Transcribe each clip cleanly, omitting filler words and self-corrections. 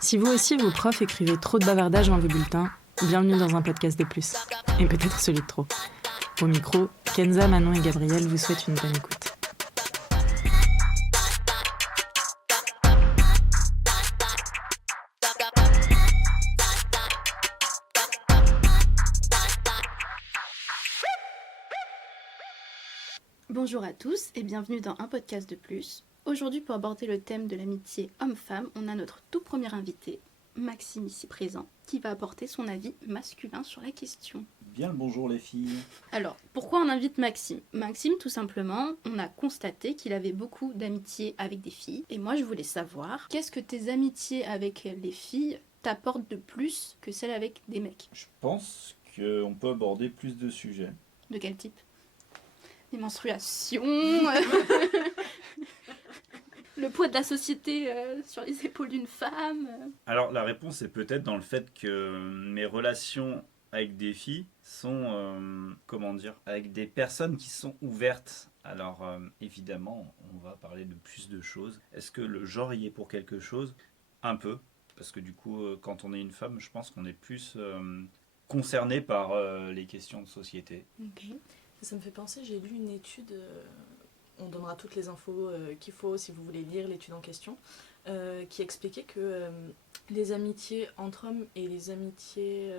Si vous aussi, vos profs écrivez trop de bavardages dans vos bulletins, bienvenue dans un podcast de plus. Et peut-être celui de trop. Au micro, Kenza, Manon et Gabriel vous souhaitent une bonne écoute. Bonjour à tous et bienvenue dans un podcast de plus. Aujourd'hui, pour aborder le thème de l'amitié homme-femme, on a notre tout premier invité, Maxime ici présent, qui va apporter son avis masculin sur la question. Bien le bonjour les filles. Alors, pourquoi on invite Maxime ? Maxime, tout simplement, on a constaté qu'il avait beaucoup d'amitié avec des filles. Et moi, je voulais savoir, qu'est-ce que tes amitiés avec les filles t'apportent de plus que celles avec des mecs ? Je pense qu'on peut aborder plus de sujets. De quel type ? Les menstruations, le poids de la société sur les épaules d'une femme. Alors la réponse est peut-être dans le fait que mes relations avec des filles sont, avec des personnes qui sont ouvertes. Alors évidemment, on va parler de plus de choses. Est-ce que le genre y est pour quelque chose ? Un peu, parce que du coup, quand on est une femme, je pense qu'on est plus concerné par les questions de société. Okay. Ça me fait penser, j'ai lu une étude, on donnera toutes les infos qu'il faut si vous voulez lire l'étude en question, qui expliquait que les amitiés entre hommes et les amitiés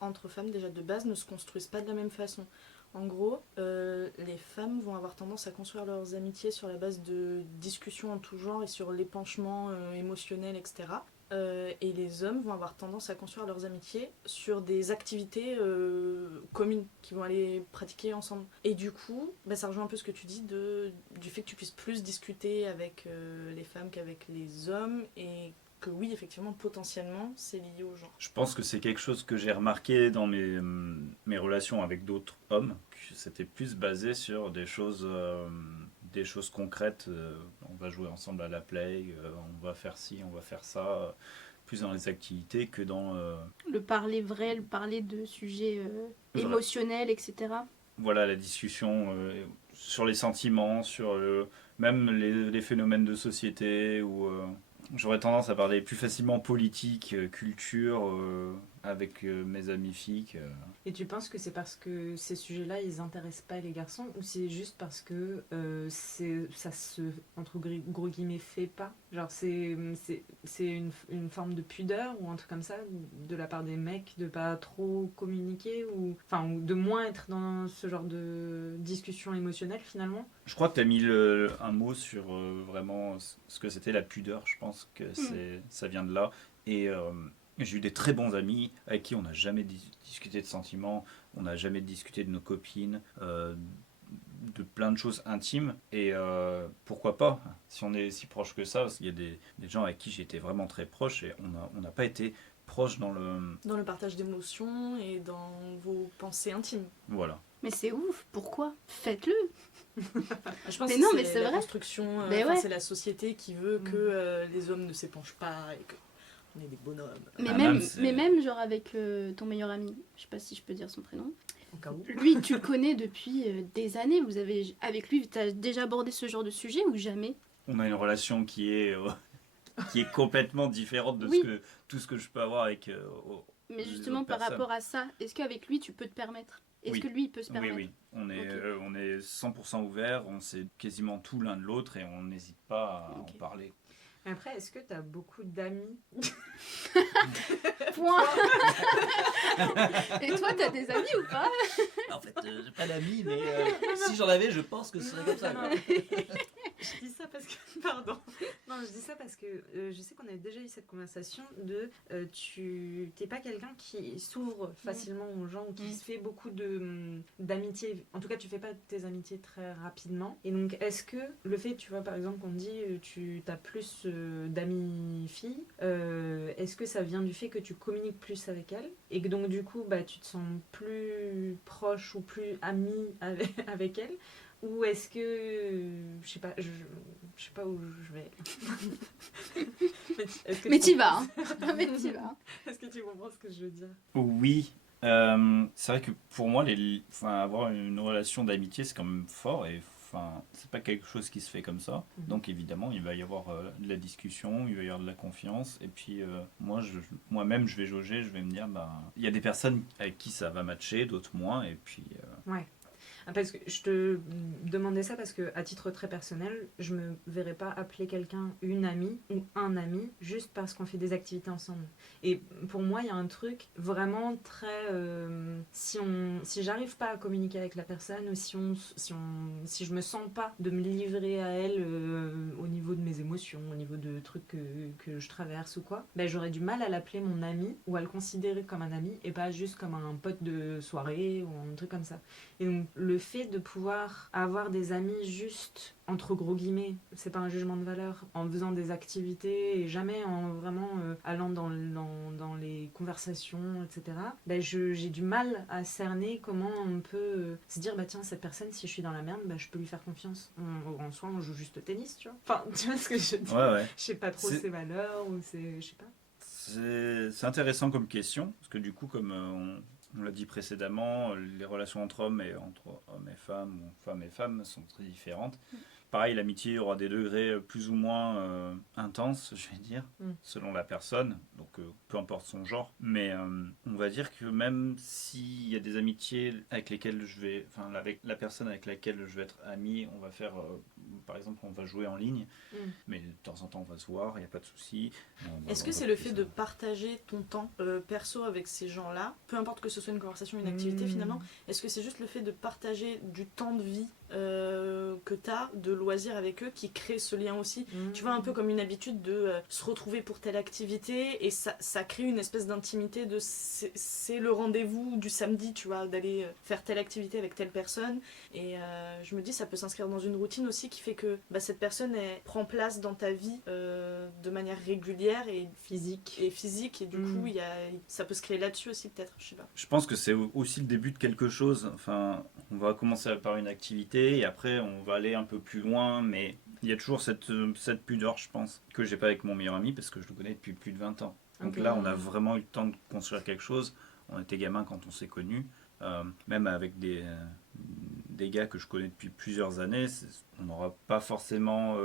entre femmes, déjà de base, ne se construisent pas de la même façon. En gros, les femmes vont avoir tendance à construire leurs amitiés sur la base de discussions en tout genre et sur l'épanchement émotionnel, etc. Et les hommes vont avoir tendance à construire leurs amitiés sur des activités communes qu'ils vont aller pratiquer ensemble. Et du coup, ça rejoint un peu ce que tu dis du fait que tu puisses plus discuter avec les femmes qu'avec les hommes et que oui, effectivement, potentiellement, c'est lié au genre. Je pense que c'est quelque chose que j'ai remarqué dans mes relations avec d'autres hommes, que c'était plus basé sur des choses concrètes. On va jouer ensemble à la play, on va faire ci, on va faire ça, plus dans les activités que dans... Le parler vrai, le parler de sujets émotionnels, etc. Voilà, la discussion sur les sentiments, sur même les phénomènes de société, ou j'aurais tendance à parler plus facilement politique, culture, avec mes amis filles. Et tu penses que c'est parce que ces sujets-là, ils intéressent pas les garçons, ou c'est juste parce que ça se, entre gros guillemets, fait pas ? Genre c'est une forme de pudeur ou un truc comme ça, de la part des mecs, de pas trop communiquer, ou de moins être dans ce genre de discussion émotionnelle finalement ? Je crois que tu as mis un mot sur vraiment ce que c'était la pudeur. Je pense que ça vient de là. Et j'ai eu des très bons amis avec qui on n'a jamais discuté de sentiments, on n'a jamais discuté de nos copines, de plein de choses intimes. Et pourquoi pas, si on est si proche que ça, parce qu'il y a des gens avec qui j'étais vraiment très proche et on n'a pas été proche dans le partage d'émotions et dans vos pensées intimes. Voilà. Mais c'est ouf, pourquoi ? Faites-le. Je pense mais que non, c'est mais c'est la vrai. construction, c'est la société qui veut que les hommes ne s'épanchent pas et qu'on est des bonhommes. Mais même genre avec ton meilleur ami, je sais pas si je peux dire son prénom. Au cas où. Lui, tu le connais depuis des années, avec lui, tu as déjà abordé ce genre de sujet ou jamais ? On a une relation qui est complètement différente de tout ce que je peux avoir avec mais justement par rapport à ça, est-ce qu'avec lui tu peux te permettre ? Est-ce que lui il peut se permettre ? Oui. On est 100% ouverts, on sait quasiment tout l'un de l'autre et on n'hésite pas à en parler. Après, est-ce que tu as beaucoup d'amis ? Point. Et toi, t'as des amis ou pas ? En fait, j'ai pas d'amis, mais si j'en avais, je pense que ce serait comme ça. Quoi. Je dis ça parce que... Pardon. Non, je dis ça parce que je sais qu'on avait déjà eu cette conversation de... tu t'es pas quelqu'un qui s'ouvre facilement aux gens ou qui se fait beaucoup d'amitié. En tout cas, tu fais pas tes amitiés très rapidement. Et donc, est-ce que le fait, tu vois, par exemple, qu'on te dit tu as plus d'amis filles, est-ce que ça vient du fait que tu communiques plus avec elles et que donc, du coup, tu te sens plus proche ou plus ami avec elles ? Ou est-ce que... je sais pas où je vais. Mais t'y vas. Mais t'y vas. Est-ce que tu comprends ce que je veux dire ? Oui. C'est vrai que pour moi, avoir une relation d'amitié, c'est quand même fort et Enfin, c'est pas quelque chose qui se fait comme ça. Donc évidemment, il va y avoir de la discussion, il va y avoir de la confiance. Et puis moi-même, je vais jauger, je vais me dire, il y a des personnes avec qui ça va matcher, d'autres moins. Et puis Ouais. Parce que je te demandais ça parce que, à titre très personnel, je me verrais pas appeler quelqu'un une amie ou un ami juste parce qu'on fait des activités ensemble. Et pour moi, il y a un truc vraiment très... si j'arrive pas à communiquer avec la personne ou si je me sens pas de me livrer à elle au niveau de mes émotions, au niveau de trucs que je traverse ou quoi, ben, j'aurais du mal à l'appeler mon ami ou à le considérer comme un ami et pas juste comme un pote de soirée ou un truc comme ça. Et donc, le fait de pouvoir avoir des amis juste, entre gros guillemets, c'est pas un jugement de valeur, en faisant des activités et jamais en vraiment allant dans les conversations, etc., ben j'ai du mal à cerner comment on peut se dire, bah tiens, cette personne, si je suis dans la merde, bah, je peux lui faire confiance. En soi, on joue juste au tennis, tu vois. Enfin, tu vois ce que je dis. ouais. Je sais pas trop ses valeurs, ou je sais pas. C'est intéressant comme question, parce que du coup, comme on l'a dit précédemment, les relations entre hommes et entre hommes et femmes, ou femmes et femmes, sont très différentes. Pareil, l'amitié aura des degrés plus ou moins intenses, je vais dire, selon la personne, donc peu importe son genre. Mais on va dire que même s'il y a des amitiés avec lesquelles avec la personne avec laquelle je vais être ami, on va faire, par exemple, on va jouer en ligne, mais de temps en temps on va se voir, il n'y a pas de souci. Est-ce que c'est le fait de partager ton temps perso avec ces gens-là, peu importe que ce soit une conversation ou une activité finalement, est-ce que c'est juste le fait de partager du temps de vie que tu as, de loisirs avec eux, qui crée ce lien aussi? Tu vois, un peu comme une habitude de se retrouver pour telle activité, et ça crée une espèce d'intimité de c'est le rendez-vous du samedi, tu vois, d'aller faire telle activité avec telle personne. Et je me dis, ça peut s'inscrire dans une routine aussi qui fait que cette personne prend place dans ta vie de manière régulière et physique, et du coup ça peut se créer là-dessus aussi, peut-être, je sais pas. Je pense que c'est aussi le début de quelque chose. Enfin, on va commencer par une activité et après on va aller un peu plus loin, mais il y a toujours cette pudeur, je pense, que j'ai pas avec mon meilleur ami parce que je le connais depuis plus de 20 ans. Donc là, on a vraiment eu le temps de construire quelque chose. On était gamin quand on s'est connus, même avec des gars que je connais depuis plusieurs années, on va pas forcément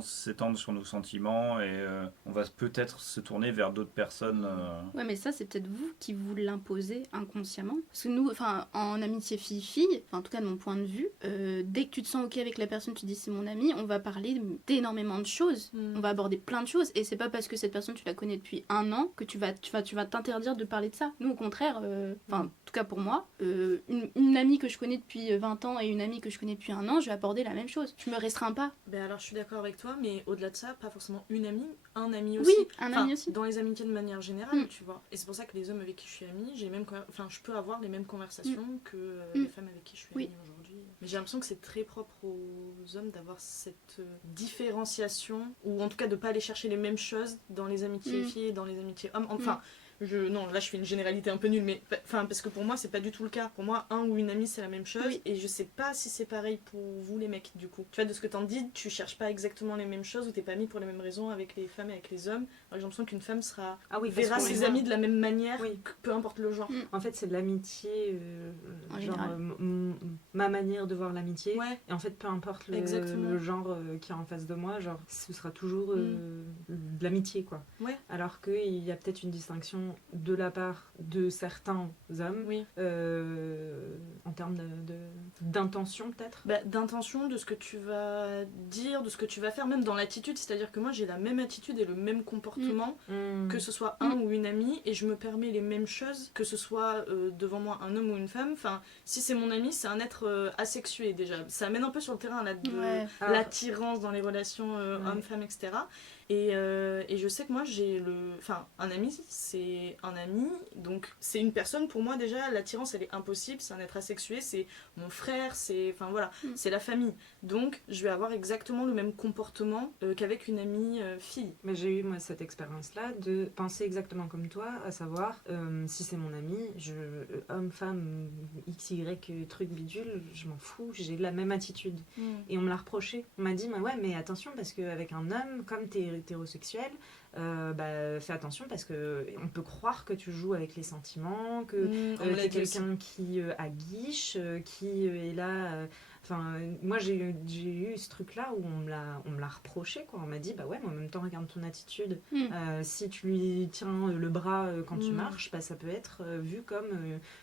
s'étendre sur nos sentiments et on va peut-être se tourner vers d'autres personnes. Ouais, mais ça, c'est peut-être vous qui vous l'imposez inconsciemment. Parce que nous, en amitié fille-fille, en tout cas de mon point de vue, dès que tu te sens ok avec la personne, tu dis c'est mon ami, on va parler d'énormément de choses. On va aborder plein de choses, et c'est pas parce que cette personne tu la connais depuis un an que tu vas t'interdire de parler de ça. Nous, au contraire, en tout cas pour moi, une amie que je connais depuis 20 ans et une amie que je connais depuis un an, je vais aborder la même chose. Je me restreins pas. Ben alors je suis d'accord avec toi, mais au-delà de ça, pas forcément une amie, un ami aussi. Oui, un ami aussi. Dans les amitiés de manière générale, tu vois. Et c'est pour ça que les hommes avec qui je suis amie, je peux avoir les mêmes conversations que les femmes avec qui je suis amie aujourd'hui. Mais j'ai l'impression que c'est très propre aux hommes d'avoir cette différenciation, ou en tout cas de pas aller chercher les mêmes choses dans les amitiés filles et dans les amitiés hommes. Enfin, non, là je fais une généralité un peu nulle, mais parce que pour moi c'est pas du tout le cas. Pour moi, un ou une amie c'est la même chose, et je sais pas si c'est pareil pour vous les mecs, du coup. Tu vois, de ce que t'en dis, tu cherches pas exactement les mêmes choses, ou t'es pas mis pour les mêmes raisons avec les femmes et avec les hommes. Alors j'ai l'impression qu'une femme verra ses amis de la même manière, peu importe le genre. En fait, c'est de l'amitié, ma manière de voir l'amitié, et en fait peu importe le genre qui est en face de moi, genre ce sera toujours de l'amitié, quoi. Alors qu'il y a peut-être une distinction de la part de certains hommes, en termes d'intention peut-être, d'intention, de ce que tu vas dire, de ce que tu vas faire, même dans l'attitude. C'est-à-dire que moi j'ai la même attitude et le même comportement, que ce soit un ou une amie, et je me permets les mêmes choses, que ce soit devant moi un homme ou une femme. Enfin, si c'est mon ami, c'est un être asexué déjà. Ça amène un peu sur le terrain là, de l'attirance dans les relations homme-femme, etc. Et je sais que moi un ami c'est un ami, donc c'est une personne. Pour moi déjà l'attirance elle est impossible, c'est un être asexué, c'est mon frère, c'est c'est la famille, donc je vais avoir exactement le même comportement qu'avec une amie fille. Mais j'ai eu moi cette expérience là de penser exactement comme toi, à savoir si c'est mon ami, homme, femme, XY truc bidule, je m'en fous, j'ai la même attitude. Et on me l'a reproché, on m'a dit mais attention parce qu'avec un homme, comme t'es hétérosexuel, fais attention parce que on peut croire que tu joues avec les sentiments, que t'es quelqu'un qui aguiche, qui est là. Enfin, moi, j'ai eu ce truc-là où on me l'a reproché, quoi. On m'a dit, bah ouais, mais en même temps, regarde ton attitude. Si tu lui tiens le bras quand tu marches, bah, ça peut être vu comme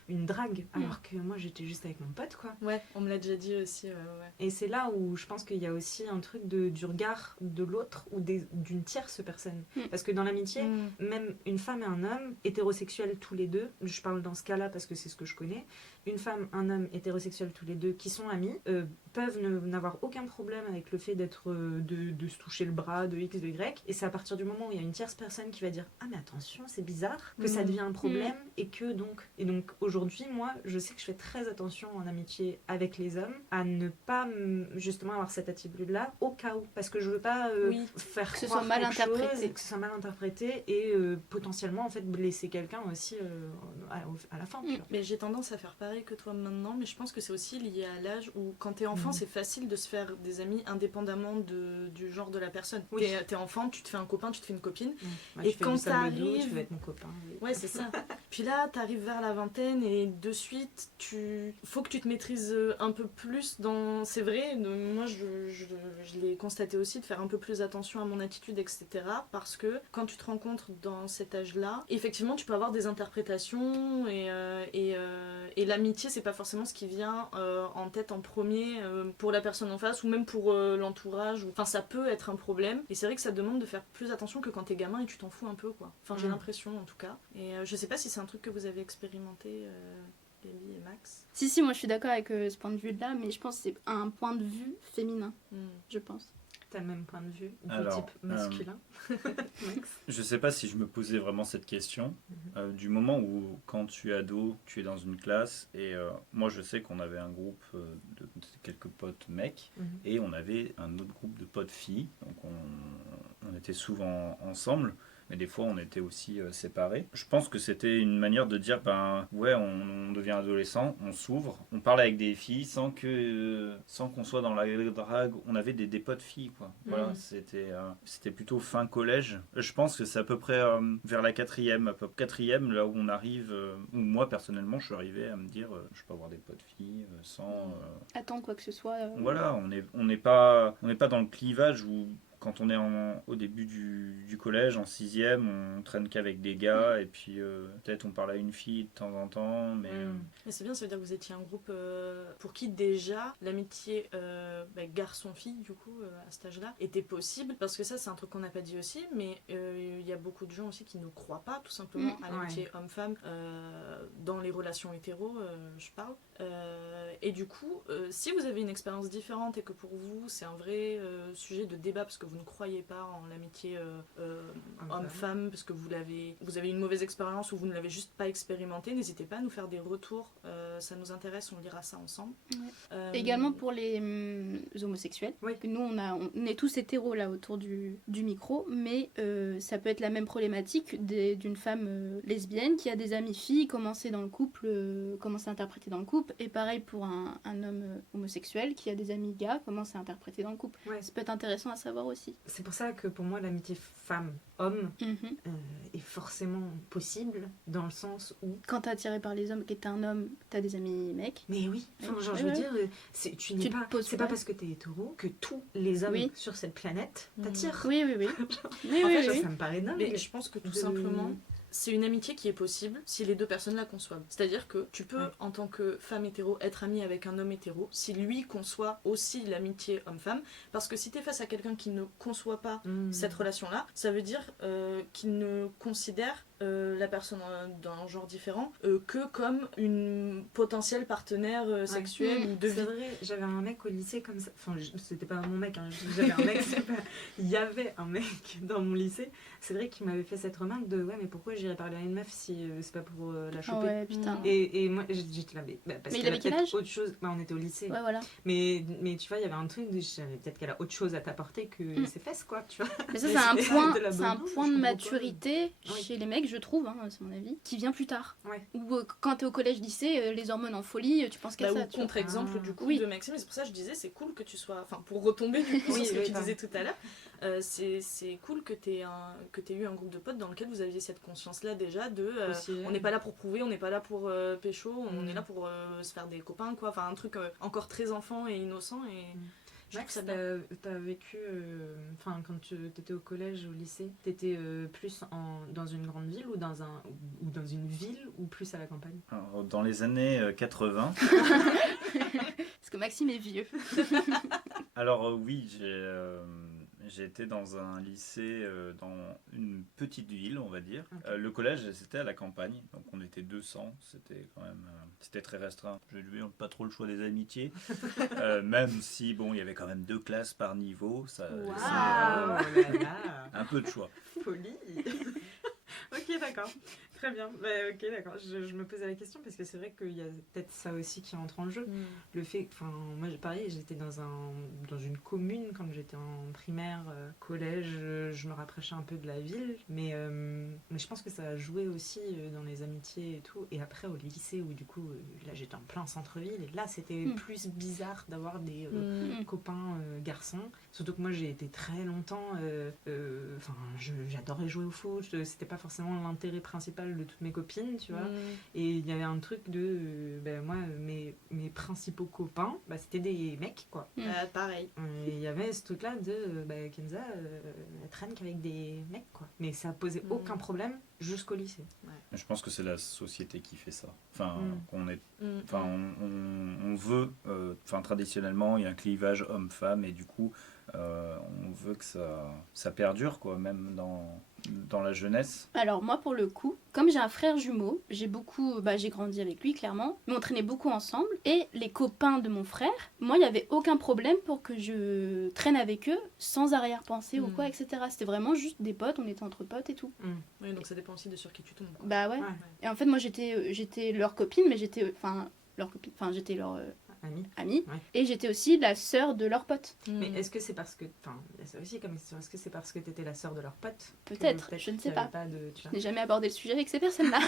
une drague. Alors que moi, j'étais juste avec mon pote, quoi. Ouais, on me l'a déjà dit aussi. Ouais. Et c'est là où je pense qu'il y a aussi un truc du regard de l'autre ou d'une tierce personne. Parce que dans l'amitié, même une femme et un homme, hétérosexuels tous les deux, je parle dans ce cas-là parce que c'est ce que je connais, une femme, un homme hétérosexuels tous les deux qui sont amis, peuvent n'avoir aucun problème avec le fait d'être de se toucher le bras de X, de Y. Et c'est à partir du moment où il y a une tierce personne qui va dire « Ah mais attention, c'est bizarre », que ça devient un problème et donc aujourd'hui, moi, je sais que je fais très attention en amitié avec les hommes à ne pas justement avoir cette attitude-là au cas où. Parce que je veux pas faire que ce croire soit mal quelque interprété. chose, que ce soit mal interprété et potentiellement en fait blesser quelqu'un aussi à la fin. Tu vois. Mais j'ai tendance à faire pareil que toi maintenant, mais je pense que c'est aussi lié à l'âge où quand t'es enfant, c'est facile de se faire des amis indépendamment du genre de la personne. Oui. T'es enfant, tu te fais un copain, tu te fais une copine. Ouais, Et tu fais quand du sable d'eau, t'arrives- tu vas être mon copain. Ouais, c'est ça. Puis là, t'arrives vers la vingtaine et de suite, faut que tu te maîtrises un peu plus dans... C'est vrai, moi je l'ai constaté aussi, de faire un peu plus attention à mon attitude, etc. Parce que quand tu te rencontres dans cet âge-là, effectivement, tu peux avoir des interprétations et l'amitié, c'est pas forcément ce qui vient en tête en premier pour la personne en face ou même pour l'entourage. Enfin, ça peut être un problème. Et c'est vrai que ça demande de faire plus attention que quand t'es gamin et tu t'en fous un peu, quoi. Enfin, j'ai l'impression, en tout cas. Et je sais pas si c'est un truc que vous avez expérimenté, Gaby et Max. Si, moi je suis d'accord avec ce point de vue-là, mais je pense que c'est un point de vue féminin, je pense. T'as le même point de vue du Alors, type masculin. Max. Je sais pas si je me posais vraiment cette question. Du moment où, quand tu es ado, tu es dans une classe, et moi je sais qu'on avait un groupe de quelques potes mecs, et on avait un autre groupe de potes filles, donc on était souvent ensemble. Mais des fois on était aussi séparés. Je pense que c'était une manière de dire ben ouais, on devient adolescent, on s'ouvre, on parle avec des filles sans qu'on soit dans la drague. On avait des potes filles, quoi. Voilà, c'était plutôt fin collège. Je pense que c'est à peu près vers la quatrième, là où on arrive, où moi personnellement je suis arrivé à me dire je peux avoir des potes filles sans Attends quoi que ce soit. Voilà, on n'est pas dans le clivage où quand on est au début du collège, en 6e, on traîne qu'avec des gars, et puis peut-être on parle à une fille de temps en temps, mais... Mais c'est bien, ça veut dire que vous étiez un groupe pour qui déjà l'amitié garçon-fille, du coup, à cet âge-là, était possible, parce que ça c'est un truc qu'on n'a pas dit aussi, mais il y a beaucoup de gens aussi qui ne croient pas tout simplement à l'amitié homme-femme dans les relations hétéros, je parle. Et du coup, si vous avez une expérience différente et que pour vous c'est un vrai sujet de débat parce que vous ne croyez pas en l'amitié homme-femme, parce que vous avez une mauvaise expérience ou vous ne l'avez juste pas expérimenté, n'hésitez pas à nous faire des retours, ça nous intéresse, on lira ça ensemble. Également pour les homosexuels, que nous on est tous hétéros là autour du micro, mais ça peut être la même problématique d'une femme lesbienne qui a des amies filles, commencer dans le couple, commencer à interpréter dans le couple, et pareil pour un homme homosexuel qui a des amis gars, commencer à interpréter dans le couple. Ça peut être intéressant à savoir aussi. C'est pour ça que pour moi l'amitié femme-homme est forcément possible, dans le sens où... Quand t'es attiré par les hommes, que t'es un homme, t'as des amis mecs. Mais oui, genre, je veux dire, c'est pas parce que t'es hétéro que tous les hommes sur cette planète t'attirent. Oui. Ça me paraît dingue. Mais je pense que tout simplement... C'est une amitié qui est possible si les deux personnes la conçoivent. C'est-à-dire que tu peux, en tant que femme hétéro, être amie avec un homme hétéro, si lui conçoit aussi l'amitié homme-femme. Parce que si t'es face à quelqu'un qui ne conçoit pas cette relation-là, ça veut dire qu'il ne considère la personne d'un genre différent que comme une potentielle partenaire sexuelle ou de vie. C'est vrai, j'avais un mec au lycée comme ça. Enfin, c'était pas mon mec, hein. J'avais un mec, il y avait un mec dans mon lycée. C'est vrai qu'il m'avait fait cette remarque de ouais, mais pourquoi j'irais parler à une meuf si c'est pas pour la choper. Ouais, putain. Et moi j'étais là, parce mais il qu'elle avait a quel peut-être âge autre chose. On était au lycée. Ouais, voilà. Mais tu vois, il y avait un truc de peut-être qu'elle a autre chose à t'apporter que ses fesses, quoi. Tu vois. Mais ça, c'est un point de maturité chez les mecs. règle, je trouve, hein, c'est mon avis, qui vient plus tard. Ouais. Ou quand t'es au collège-lycée, les hormones en folie, tu penses qu'à Bah, ça. ou tu vois. contre-exemple du coup Oui. de Maxime, et c'est pour ça que je disais c'est cool que tu sois, enfin pour retomber du coup sur ce que tu disais tout à l'heure, c'est cool que t'aies eu un groupe de potes dans lequel vous aviez cette conscience là déjà de on n'est pas là pour prouver, on n'est pas là pour pécho, on est là pour se faire des copains quoi, enfin un truc encore très enfant et innocent et je trouve Max, ça bien. t'as vécu, enfin quand tu étais au collège, au lycée, t'étais plus dans une grande ville ou dans une ville ou plus à la campagne? Alors, dans les années 80, Parce que Maxime est vieux. alors oui, j'ai été dans un lycée dans une petite ville, on va dire. Ok. Le collège, c'était à la campagne, donc on était 200, c'était quand même c'était très restreint. J'ai eu pas trop le choix des amitiés, même si bon, il y avait quand même 2 classes par niveau, ça laissait Oh là là, un peu de choix. folie. Ok, d'accord. Très bien. Bah, ok, d'accord. Je me posais la question parce que c'est vrai qu'il y a peut-être ça aussi qui entre en jeu. Le fait, enfin, moi, pareil, j'étais dans une commune quand j'étais en primaire, collège, je me rapprochais un peu de la ville, mais je pense que ça a joué aussi dans les amitiés et tout. Et après, au lycée, où du coup, là, j'étais en plein centre-ville, et là, c'était plus bizarre d'avoir des copains garçons. Surtout que moi, j'ai été très longtemps, enfin, j'adorais jouer au foot, c'était pas forcément l'intérêt principal de toutes mes copines, tu vois. Et il y avait un truc de, moi, mes principaux copains, c'était des mecs, quoi. Pareil. Et il y avait ce truc-là de, Kenza, elle traîne qu'avec des mecs, quoi. Mais ça posait aucun problème jusqu'au lycée. Je pense que c'est la société qui fait ça. Enfin, qu'on est, Mm. enfin, on veut, enfin, traditionnellement, il y a un clivage homme-femme et du coup, on veut que ça perdure, quoi, même dans la jeunesse. Alors moi pour le coup, comme j'ai un frère jumeau, j'ai grandi avec lui clairement, mais on traînait beaucoup ensemble et les copains de mon frère, moi il n'y avait aucun problème pour que je traîne avec eux sans arrière-pensée ou quoi, etc. C'était vraiment juste des potes, on était entre potes et tout. Oui, donc ça dépend aussi de sur qui tu tombes. Quoi. Bah ouais. Ouais. Et en fait moi j'étais leur copine, mais j'étais j'étais leur amie Ouais. et j'étais aussi la sœur de leur pote. Mais est-ce que c'est parce que, enfin, il y a ça aussi comme question, est-ce que c'est parce que t'étais la sœur de leur pote? Peut-être, Que je ne qu'il sais y avait pas. tu Je vois. n'ai jamais abordé le sujet avec ces personnes-là.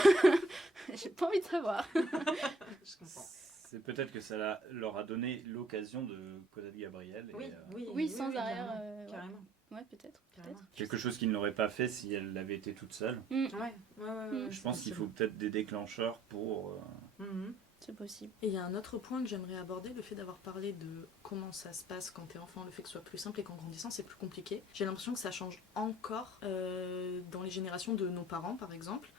J'ai pas envie de savoir. Je comprends. C'est peut-être que ça leur a donné l'occasion de connaître Gabrielle. Et, Oui, sans arrière. Carrément. Carrément. Ouais, peut-être. Carrément. quelque chose qu'il n'aurait pas fait si elle avait été toute seule. Ouais. Je pense qu'il faut peut-être des déclencheurs pour... C'est possible. Et il y a un autre point que j'aimerais aborder, le fait d'avoir parlé de comment ça se passe quand t'es enfant, le fait que ce soit plus simple et qu'en grandissant c'est plus compliqué. J'ai l'impression que ça change encore dans les générations de nos parents par exemple.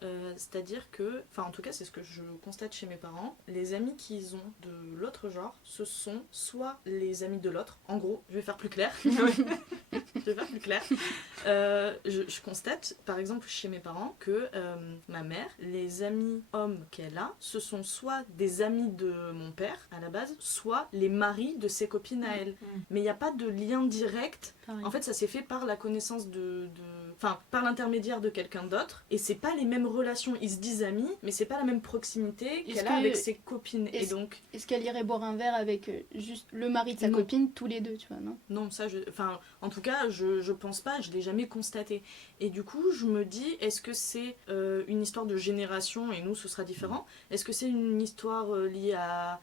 C'est-à-dire que, enfin en tout cas c'est ce que je constate chez mes parents, les amis qu'ils ont de l'autre genre, ce sont soit les amis de l'autre, en gros, je vais faire plus clair. Je vais faire plus clair. Je constate, par exemple, chez mes parents, que ma mère, les amis hommes qu'elle a, ce sont soit des amis de mon père, à la base, soit les maris de ses copines à elle. Mais il n'y a pas de lien direct. Pareil. En fait, ça s'est fait par la connaissance enfin, par l'intermédiaire de quelqu'un d'autre. Et c'est pas les mêmes relations. Ils se disent amis, mais c'est pas la même proximité qu'elle a avec ses copines. Et donc... Est-ce qu'elle irait boire un verre avec juste le mari de sa copine, tous les deux, tu vois, non? Non, ça, enfin, en tout cas, je pense pas, je l'ai jamais constaté. Et du coup, je me dis, est-ce que c'est une histoire de génération, et nous, ce sera différent? Est-ce que c'est une histoire liée à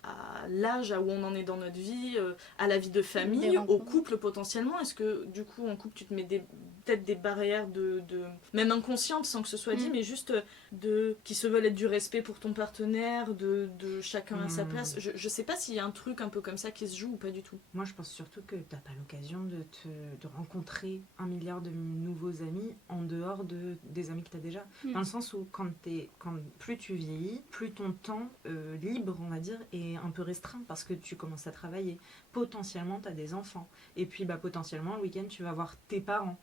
l'âge, à où on en est dans notre vie, à la vie de famille, au couple potentiellement? Est-ce que, du coup, en couple, tu te mets peut-être des barrières même inconscientes, sans que ce soit dit, mais juste qui se veulent être du respect pour ton partenaire, de chacun à sa place. Je sais pas s'il y a un truc un peu comme ça qui se joue ou pas du tout. Moi, je pense surtout que t'as pas l'occasion de rencontrer 1 milliard de nouveaux amis en dehors des amis que t'as déjà. Dans le sens où quand plus tu vieillis, plus ton temps libre, on va dire, est un peu restreint parce que tu commences à travailler. Potentiellement, t'as des enfants. Et puis, potentiellement, le week-end, tu vas voir tes parents.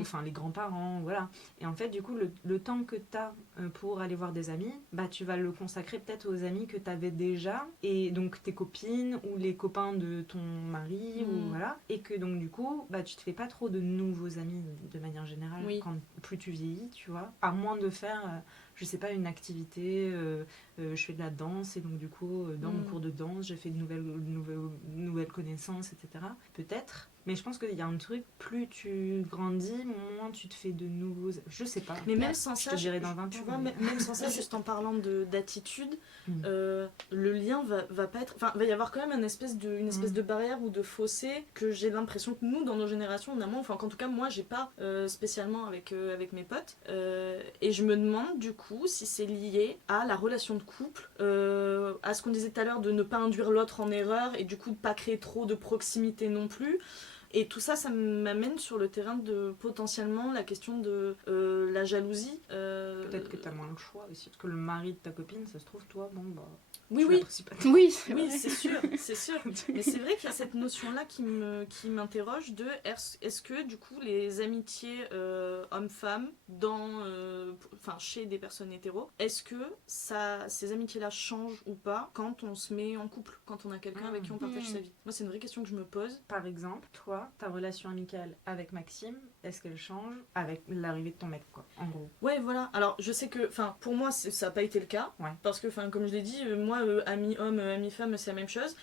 Enfin, les grands-parents, voilà. Et en fait, du coup, le temps que t'as pour aller voir des amis, tu vas le consacrer peut-être aux amis que t'avais déjà. Et donc, tes copines ou les copains de ton mari, ou voilà. Et que donc, du coup, tu te fais pas trop de nouveaux amis de manière générale quand plus tu vieillis, tu vois. À moins de faire, je sais pas, une activité, je fais de la danse et donc du coup, dans mon cours de danse, j'ai fait de nouvelles connaissances, etc. Peut-être. Mais je pense qu'il y a un truc, plus tu grandis, moins tu te fais de nouveaux... Je sais pas. Mais même sans je ça, te dirais dans 20 tu ans. vois, mais- même sans ça, juste en parlant d'attitude, Mm. le lien va pas être... Enfin, va y avoir quand même une espèce de barrière ou de fossé que j'ai l'impression que nous, dans nos générations, on a moins. Enfin, qu'en tout cas, moi, j'ai pas spécialement avec mes potes. Et je me demande, du coup, si c'est lié à la relation de couple, à ce qu'on disait tout à l'heure de ne pas induire l'autre en erreur et du coup de pas créer trop de proximité non plus. Et tout ça, ça m'amène sur le terrain de potentiellement la question de la jalousie. Peut-être que t'as moins le choix aussi. Parce que le mari de ta copine, ça se trouve, toi, bon, bah... Oui, tu oui. l'apprécies pas. Oui, c'est Oui, vrai. c'est sûr, c'est sûr. Mais c'est vrai qu'il y a cette notion-là qui m'interroge de est-ce que du coup les amitiés hommes-femmes chez des personnes hétéros, est-ce que ces amitiés-là changent ou pas quand on se met en couple, quand on a quelqu'un avec qui on partage sa vie. Moi, c'est une vraie question que je me pose. Par exemple, toi, ta relation amicale avec Maxime, est-ce qu'elle change avec l'arrivée de ton mec, quoi, en gros? Ouais, voilà. Alors, je sais que, pour moi, ça n'a pas été le cas. Ouais. Parce que, comme je l'ai dit, moi, ami homme, ami femme, c'est la même chose.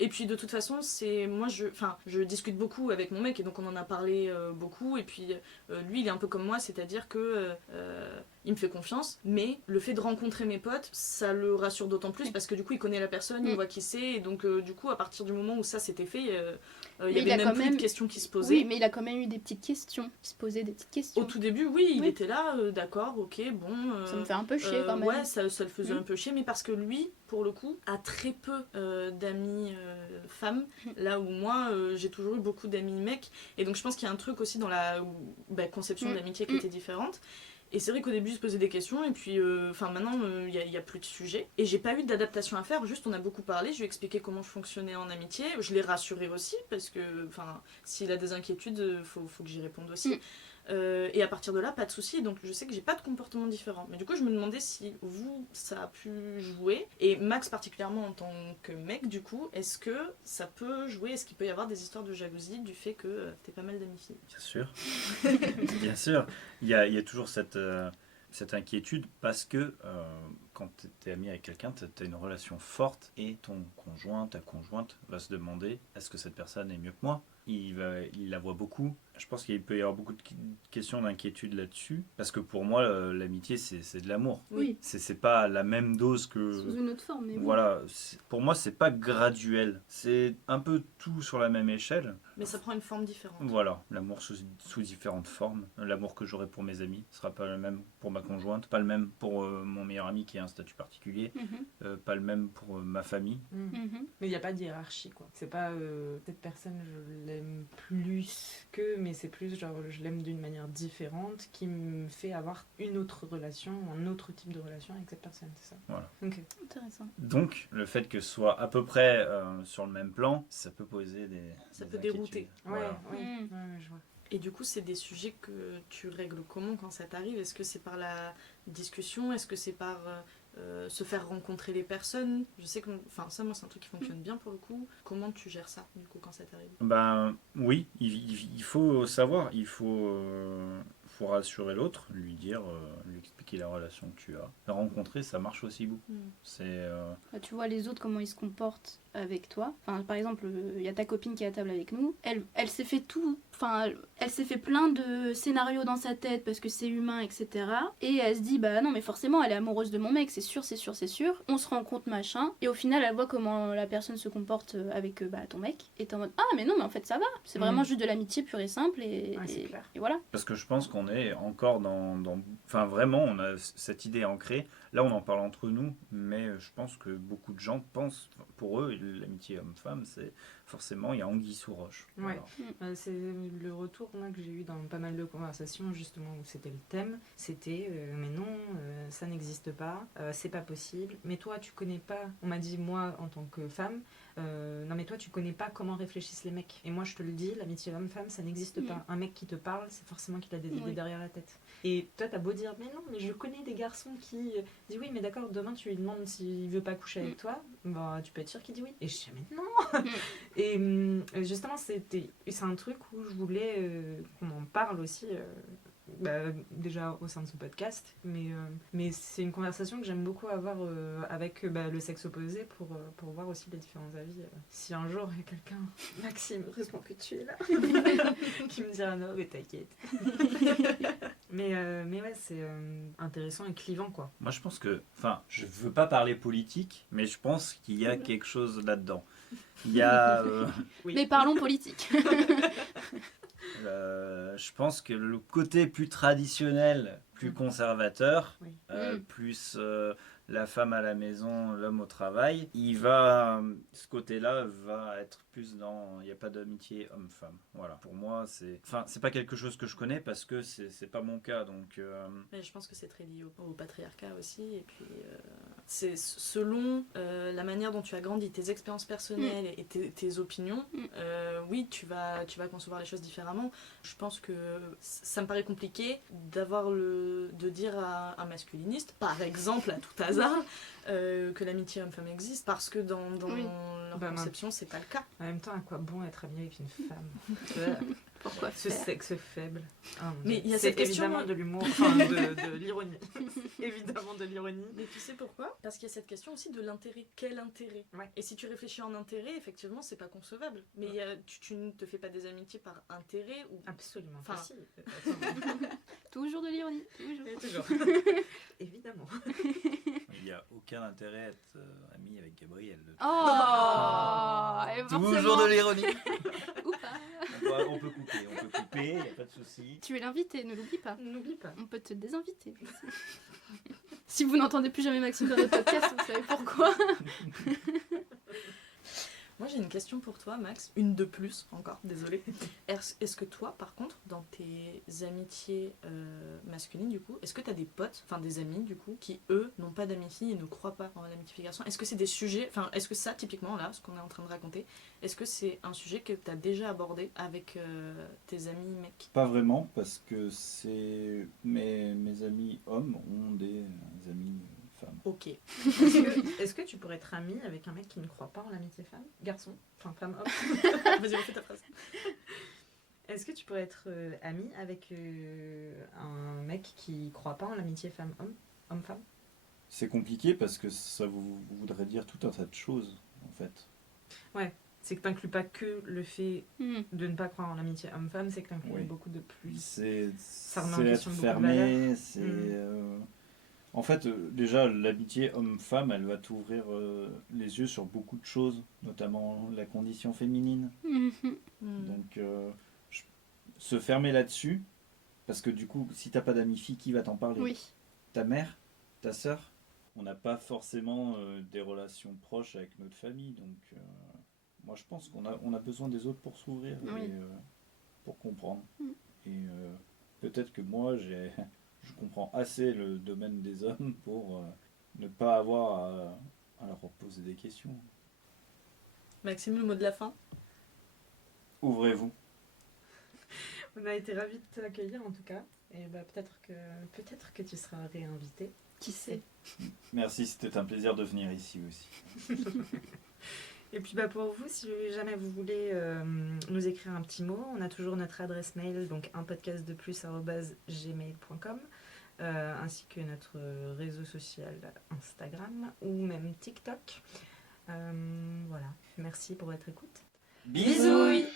Et puis, de toute façon, je discute beaucoup avec mon mec, et donc on en a parlé beaucoup. Et puis, lui, il est un peu comme moi, c'est-à-dire que il me fait confiance. Mais le fait de rencontrer mes potes, ça le rassure d'autant plus, parce que du coup, il connaît la personne, il voit qui c'est. Et donc, du coup, à partir du moment où ça s'était fait, il y avait même plus de questions qui se posaient. Oui, mais il a quand même eu des petites questions. Il se posait des petites questions. Au tout début, oui, il Oui. était là, d'accord, ok, bon. Ça me fait un peu chier quand même. Ouais, ça le faisait un peu chier, mais parce que lui, pour le coup, a très peu d'amis femmes, là où moi, j'ai toujours eu beaucoup d'amis mecs. Et donc je pense qu'il y a un truc aussi dans la conception de l'amitié qui était différente. Et c'est vrai qu'au début, il se posait des questions, et puis maintenant, il y a plus de sujet. Et j'ai pas eu d'adaptation à faire, juste on a beaucoup parlé, je lui ai expliqué comment je fonctionnais en amitié, je l'ai rassuré aussi, parce que s'il a des inquiétudes, faut que j'y réponde aussi. Et à partir de là, pas de soucis, donc je sais que j'ai pas de comportement différent. Mais du coup, je me demandais si vous, ça a pu jouer, et Max particulièrement en tant que mec, du coup, est-ce que ça peut jouer, est-ce qu'il peut y avoir des histoires de jalousie du fait que t'es pas mal d'amis filles? Bien sûr. Bien sûr. Il y a toujours cette inquiétude parce que quand tu es ami avec quelqu'un, tu as une relation forte et ton conjoint, ta conjointe va se demander est-ce que cette personne est mieux que moi? Il la voit beaucoup. Je pense qu'il peut y avoir beaucoup de questions d'inquiétude là-dessus parce que pour moi, l'amitié, c'est de l'amour. Oui. C'est pas la même dose que... Sous une autre forme, mais oui. Voilà, pour moi, c'est pas graduel. C'est un peu tout sur la même échelle. Mais ça prend une forme différente. Voilà, l'amour sous différentes formes. L'amour que j'aurai pour mes amis sera pas le même pour ma conjointe, pas le même pour mon meilleur ami qui a un statut particulier, pas le même pour ma famille. Mais il n'y a pas de hiérarchie, quoi. C'est pas cette personne, je l'aime plus que, mais c'est plus genre je l'aime d'une manière différente qui me fait avoir une autre relation, un autre type de relation avec cette personne, c'est ça? Voilà. Ok. Intéressant. Donc, le fait que ce soit à peu près sur le même plan, ça peut poser Ça des peut inquiétudes. dérouter. Voilà. Ouais, je vois. Et du coup, c'est des sujets que tu règles comment quand ça t'arrive? Est-ce que c'est par la discussion? Est-ce que c'est par se faire rencontrer les personnes? Je sais que ça, moi, c'est un truc qui fonctionne bien pour le coup. Comment tu gères ça, du coup, quand ça t'arrive? Ben oui, il faut savoir, il faut rassurer l'autre, lui dire, lui expliquer la relation que tu as. La rencontrer, ça marche aussi beaucoup. C'est Bah, tu vois les autres, comment ils se comportent avec toi. Enfin, par exemple, il y a ta copine qui est à table avec nous. Elle s'est fait elle s'est fait plein de scénarios dans sa tête parce que c'est humain, etc. Et elle se dit, bah non, mais forcément, elle est amoureuse de mon mec, c'est sûr, c'est sûr, c'est sûr. On se rencontre, machin. Et au final, elle voit comment la personne se comporte avec ton mec. Et t'es en mode, ah, mais non, mais en fait, ça va. C'est vraiment juste de l'amitié pure et simple. Et voilà. parce que je pense qu'on est encore enfin vraiment, on a cette idée ancrée. Là, on en parle entre nous, mais je pense que beaucoup de gens pensent, pour eux, l'amitié homme-femme, c'est forcément, il y a anguille sous roche. Ouais. Voilà. C'est le retour moi, que j'ai eu dans pas mal de conversations justement où c'était le thème, c'était mais non, ça n'existe pas, c'est pas possible, mais toi tu connais pas, on m'a dit moi en tant que femme, non mais toi tu connais pas comment réfléchissent les mecs, et moi je te le dis, l'amitié homme-femme ça n'existe pas, un mec qui te parle c'est forcément qu'il a des idées derrière la tête, et toi t'as beau dire mais non, mais je connais des garçons qui disent oui mais d'accord, demain tu lui demandes s'il veut pas coucher avec toi, bah tu peux être sûr qu'il dit oui, et je dis mais non. Et justement c'est un truc où je voulais qu'on en parle aussi déjà au sein de son podcast, mais c'est une conversation que j'aime beaucoup avoir avec le sexe opposé pour voir aussi les différents avis. Si un jour il y a quelqu'un, Maxime, heureusement que tu es là, qui me dira non, mais t'inquiète. mais ouais, c'est intéressant et clivant, quoi. Moi, je pense que, enfin, je veux pas parler politique, mais je pense qu'il y a quelque chose là-dedans. Il y a, Oui. Mais parlons politique. je pense que le côté plus traditionnel, plus conservateur, Oui. plus la femme à la maison, l'homme au travail, ce côté-là va être plus dans, il n'y a pas d'amitié homme-femme. Voilà. Pour moi, c'est pas quelque chose que je connais parce que c'est pas mon cas, donc. Mais je pense que c'est très lié au patriarcat aussi, et puis c'est selon la manière dont tu as grandi, tes expériences personnelles et tes opinions, oui, tu vas concevoir les choses différemment. Je pense que ça me paraît compliqué de dire à un masculiniste, par exemple, à tout hasard, que l'amitié homme-femme existe, parce que dans leur conception, c'est pas le cas. En même temps, à quoi bon être ami avec une femme? Pourquoi Ce faire? sexe faible. Mais il y a c'est cette question, évidemment de l'humour, enfin de l'ironie. Évidemment de l'ironie. Mais tu sais pourquoi? Parce qu'il y a cette question aussi de l'intérêt. Quel intérêt? Ouais. Et si tu réfléchis en intérêt, effectivement, c'est pas concevable. Mais tu ne te fais pas des amitiés par intérêt ou... Absolument. Enfin, Si. Toujours de l'ironie. Toujours. Toujours. Évidemment. Il n'y a aucun intérêt à être ami avec Gabriel. Oh, et Toujours forcément. de l'ironie. Ou pas. On peut couper, il n'y a pas de souci. Tu es l'invité, ne l'oublie pas. N'oublie pas. On peut te désinviter. Si vous n'entendez plus jamais Maxime dans notre podcast, vous savez pourquoi. Moi, j'ai une question pour toi, Max. Une de plus, encore, désolée. Est-ce que toi, par contre, dans tes amitiés masculines, du coup, est-ce que tu as des potes, enfin des amis, du coup, qui, eux, n'ont pas d'amis filles et ne croient pas en l'amitification? Est-ce que c'est des sujets, enfin, est-ce que ça, typiquement, là, ce qu'on est en train de raconter, est-ce que c'est un sujet que tu as déjà abordé avec tes amis mecs? Pas vraiment, parce que mes amis hommes ont des amis femmes. Ok. Est-ce que tu pourrais être ami avec un mec qui ne croit pas en l'amitié femme? Garçon? Enfin, femme-homme? Vas-y, refais ta phrase. Est-ce que tu pourrais être ami avec un mec qui croit pas en l'amitié femme-homme? Homme-femme? C'est compliqué parce que ça voudrait dire tout un tas de choses, en fait. Ouais. C'est que t'inclus pas que le fait Hmm. de ne pas croire en l'amitié homme-femme, c'est que t'inclus Oui. beaucoup de plus. C'est remet en être question beaucoup de fermé, valeurs. En fait, déjà, l'amitié homme-femme, elle va t'ouvrir les yeux sur beaucoup de choses, notamment la condition féminine. Mhm. Donc, se fermer là-dessus, parce que du coup, si t'as pas d'amis filles, qui va t'en parler? Oui. Ta mère? Ta sœur? On n'a pas forcément des relations proches avec notre famille, donc moi je pense qu'on a besoin des autres pour s'ouvrir Oui. et pour comprendre. Mm. Et peut-être que moi, je comprends assez le domaine des hommes pour ne pas avoir à leur poser des questions. Maxime, le mot de la fin? Ouvrez-vous. On a été ravis de t'accueillir en tout cas. Et peut-être que tu seras réinvité. Qui sait? Merci, c'était un plaisir de venir ici aussi. Et puis pour vous, si jamais vous voulez nous écrire un petit mot, on a toujours notre adresse mail, donc unpodcastdeplus@gmail.com, ainsi que notre réseau social Instagram ou même TikTok. Voilà. Merci pour votre écoute. Bisous. Bisous.